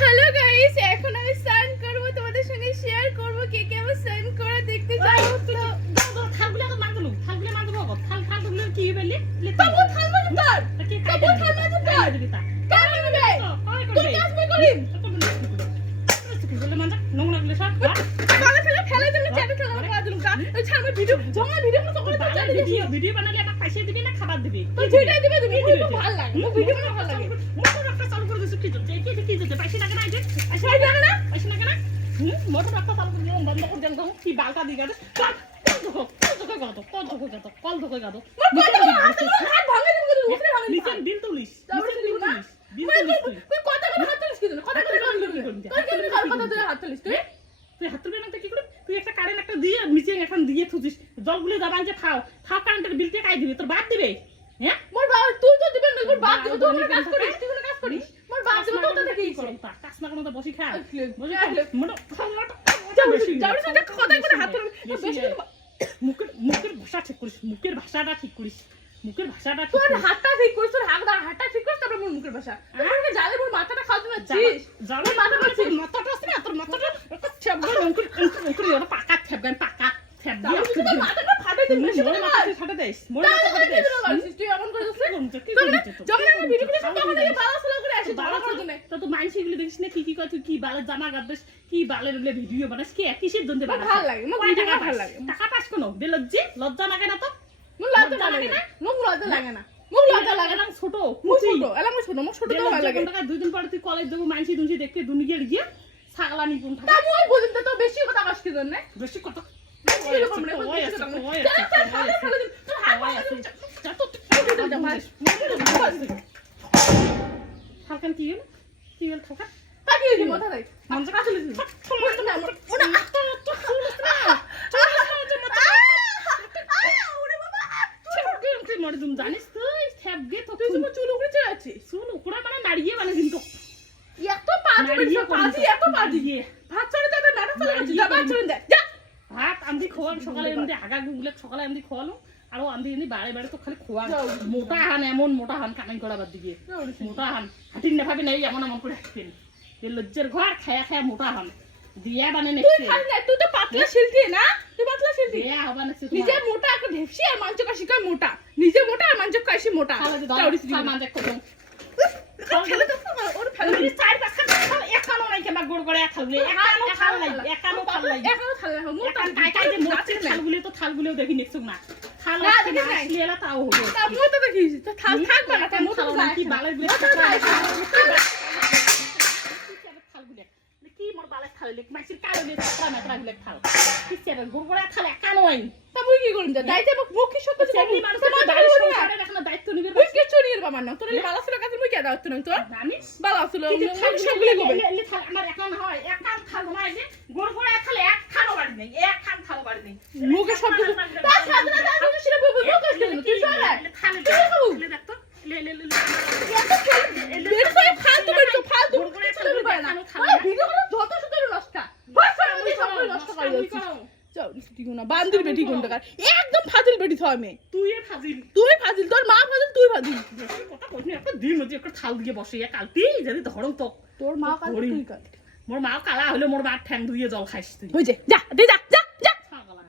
Hello guys, এখন আমি স্নান করব, তোমাদের সঙ্গে শেয়ার করব কে কে আমি স্নান করে দেখতে চাও। তো থালগুলো মার দিলু, থালগুলো মার দেবো। থালগুলো কি বেলি? তবু থাল মানে তোর, তবু থাল মানে তোর। কেন হবে? তুই কাজ মে করিম। নোংরা গুলো সব কালা ফেলে ফেলে দিলে চেটে খেলা করে দিলুম কা। ওই ছাড়বে ভিডিও, জঙ্গা ভিডিও মতো করে তো চেটে দিবি। ভিডিও বানালে আমাকে পয়সা দিবি না খাবার দিবি? তুই ভিডিও দিবি, তুমি খুব ভালো লাগে। মোক ভিডিও বানাতে ভালো লাগে। মোটর একটা চালু করে দিছিস কি চলছে? কি চলছে? পয়সা টাকা নাই যে? পয়সা লাগে না? পয়সা টাকা না? মোটর একটা চালু করে দিলাম, বন্ধ করে দিলাম, কি বালটা দিয়ে গেছে। কল ধোকে গাদো। হাত ভাঙে দিবি, উঠে ভাঙে দিবি। নিচের বিল তুলিস। তারপরে দিবি না? বিল তুলিস তুই। তুই কথা করে হাত তুলিস কি জন্য? কথা করে হাত তুলিস। তুই কেন কথা তুই হাত তুলিস তুই? তুই হাত তুলবি না তো কি করে? তুই একটা কারেন্ট একটা দিয়ে নিচে এখন দিয়ে থুছিস। জলগুলো যাবান যে খাও কারেন্টের বিলটা কাই দিবি? তোর বাপ দিবে? হ্যাঁ? মোর বাবা তুই তো দিবেন না, মোর বাপ দিবে। তুই কোনো কাজ করিস, তুই কোনো কাজ করিস। মোর বাপ দিবে তো তোতে কি করব? কাজ না কোনো তো বসি খা। বসে মনে যাও সঙ্গে কথা করে হাত তুলবি। বেশি মুখের ভাষা ঠিক করিস। মুখের ভাষাটা ঠিক করিস। মুখের ভাষাটা ঠিক তোর করিস। হাতটা ঠিক করিস, তোর হাতটা ঠিক করিস, তারপর মোর মুখের ভাষা। তোর জালে মোর মাথাটা খাওয়া দিন চিস। জানো মাথাটা ঠিক মাথাটা আছে না? তোর মাথাটা একটা ছেবগা অঙ্কুর ওটা পাকা ছেবগা পাকা ছেবগা। তুই তো মাথাটা ফাটে দিবি, বেশি মোর করে মাথা মার। তুই ফাটে দেস। মোর মাথা ফাটে দেস। তুই এমন করে দিছিস। কি করছিস? যখন আমি ভিডিও করে তখন থেকে বালা সালা করে আসি, বালা সালা করে। তো তো মাইনসি গুলো দেখিস না কি কয়? তুই কি বালের জামা গাদছিস, কি বালের বলে ভিডিও বানাস, কি কিসের জন্য বানাস? ভালো লাগে, মোক ভিডিও ভালো লাগে। টাকা পাস কোন বেলজ্জি লজ্জা লাগে না তো? মোক লজ্জা লাগে না, মোক লজ্জা লাগে না, মোক লজ্জা লাগে না। এলাম ছোট মোক ছোট, এলা মোক ছোট, মোক ছোট তো ভালো লাগে। টাকা 2 দিন পরে তুই কলেজ যাবো, মাইনসি দুনসি দেখে দুনিয়ার গিয়ে ছাগলা নিপুণ তা থাকে। মই বুঝিম তো বেশি কথা কাজ কি জন্য? বেশি কত এরকম রে, বেশি কথা বলে। যা খালে খালে দিন, তোর হাত ভাঙা দিন। যা তো যা মার। হালকান কি হলো? কি হলো থাকা? তাকিয়ে দি মাথা দেখ। মঞ্জা কাছে লিখি। ওনা ওরে বাবা, তুই মরে তুমি জানিস তুই ছ্যাবগে তো তুই তো চুল উড়ে যাচ্ছে। শুন ওরা মানে নাড়িয়ে মানে কিন্তু এত পাজি বেশি পাজি, এত পাজি। ভাত চড়ে তো নাটক চলে যাচ্ছে। যা ভাত চড়ে দে। যা। ভাত আমি খোয়াল সকালে এমনি আগা গুগলে সকালে এমনি খোয়ালো আর আমি এমনি বাড়ি বাড়ি তো খালি খোয়া মোটা হান এমন মোটা হান কামাই করাবার দিকে মোটা হান হাঁটিন না ভাবি নাই এমন এমন করে হাঁটতেন এই লজ্জের ঘর খায়া খায়া মোটা হান দিয়া বানে তুই নেছে খালি না, তুই তো পাতলা শিলতি না? তুই পাতলা শিলতি। দিয়া হবা নেছে নিজে মোটা একটা ঢেপসি আর মাংস কাশি কয় মোটা। নিজে মোটা আর মাংস কাশি মোটা। খালা দি চাউরি দাও সামান দেখ কত ফেলে তো ওর ফেলে তুমি চার পাঁচ খাল একানো নাই কেমা গোড় করে খালগুলো একানো খাল নাই একানো খাল নাই এখনো থালে না, মোটা কাই কাই যে মোটা খালগুলো তো খালগুলো দেখি নেছুক না খাল না, আছে দেখি না নাই। আসলে তাও হবে তা মই তো দেখিস তো থাল থাকবে না, তা মোটা যায় কি না। বালের গুলো মোটা যায় না। খালগুলো কি মোর বালের খাল লেক মাইসির কালো দিয়ে ছাত্রা মাত্রা গুলো খাল কি সেটা গোড়গোড়া খাল একানো আইন তা মুই কি করুম? যা দাইতে মোক মুখ কি সত্য সেমনি মানুষ মানুষের তো বাড়ির মাথা সংসারের এখন দায়িত্ব নিবে মুই কি চুরির বাবা না তোর বালা ছিল কাছে মুই কে দাও তো তোর জানিস বালা ছিল কিন্তু খাল খাল সবগুলো সবগুলো গোবে এলে খাল আমার একান হয় একান খাল নাই যে গোড়গোড়া খাল এক খাল বাড়ি নেই এক খাল খাল বাড়ি নেই মুখে শব্দ তা সাদরা দা মুখে ছিল বউ মুখ আসলে তুই চলে খালে তুই খাবো লে দেখতো লে লে লে এত বের করে ফালতু বের করে ফালতু চলে পারে না ওই ভিডিও করে যত সুন্দর নষ্ট বাস আমি সব নষ্ট করে দিচ্ছি যাও ঠিক না বান্দির বেটি কোন টাকা একদম ফাজিল বেটি থয় মে তুই ফাজিল তুই ফাজিল তোর মা ফাজিল তুই ফাজিল কথা কইনি একটা দিন মধ্যে একটা থাল দিয়ে বসে কালতি যদি ধরং তো তোর মা কাল তুই কাল মোর মা কালা হলে মোর মা ঠ্যাং ধুইয়ে জল খাইস তুই হই যা যা দে যা যা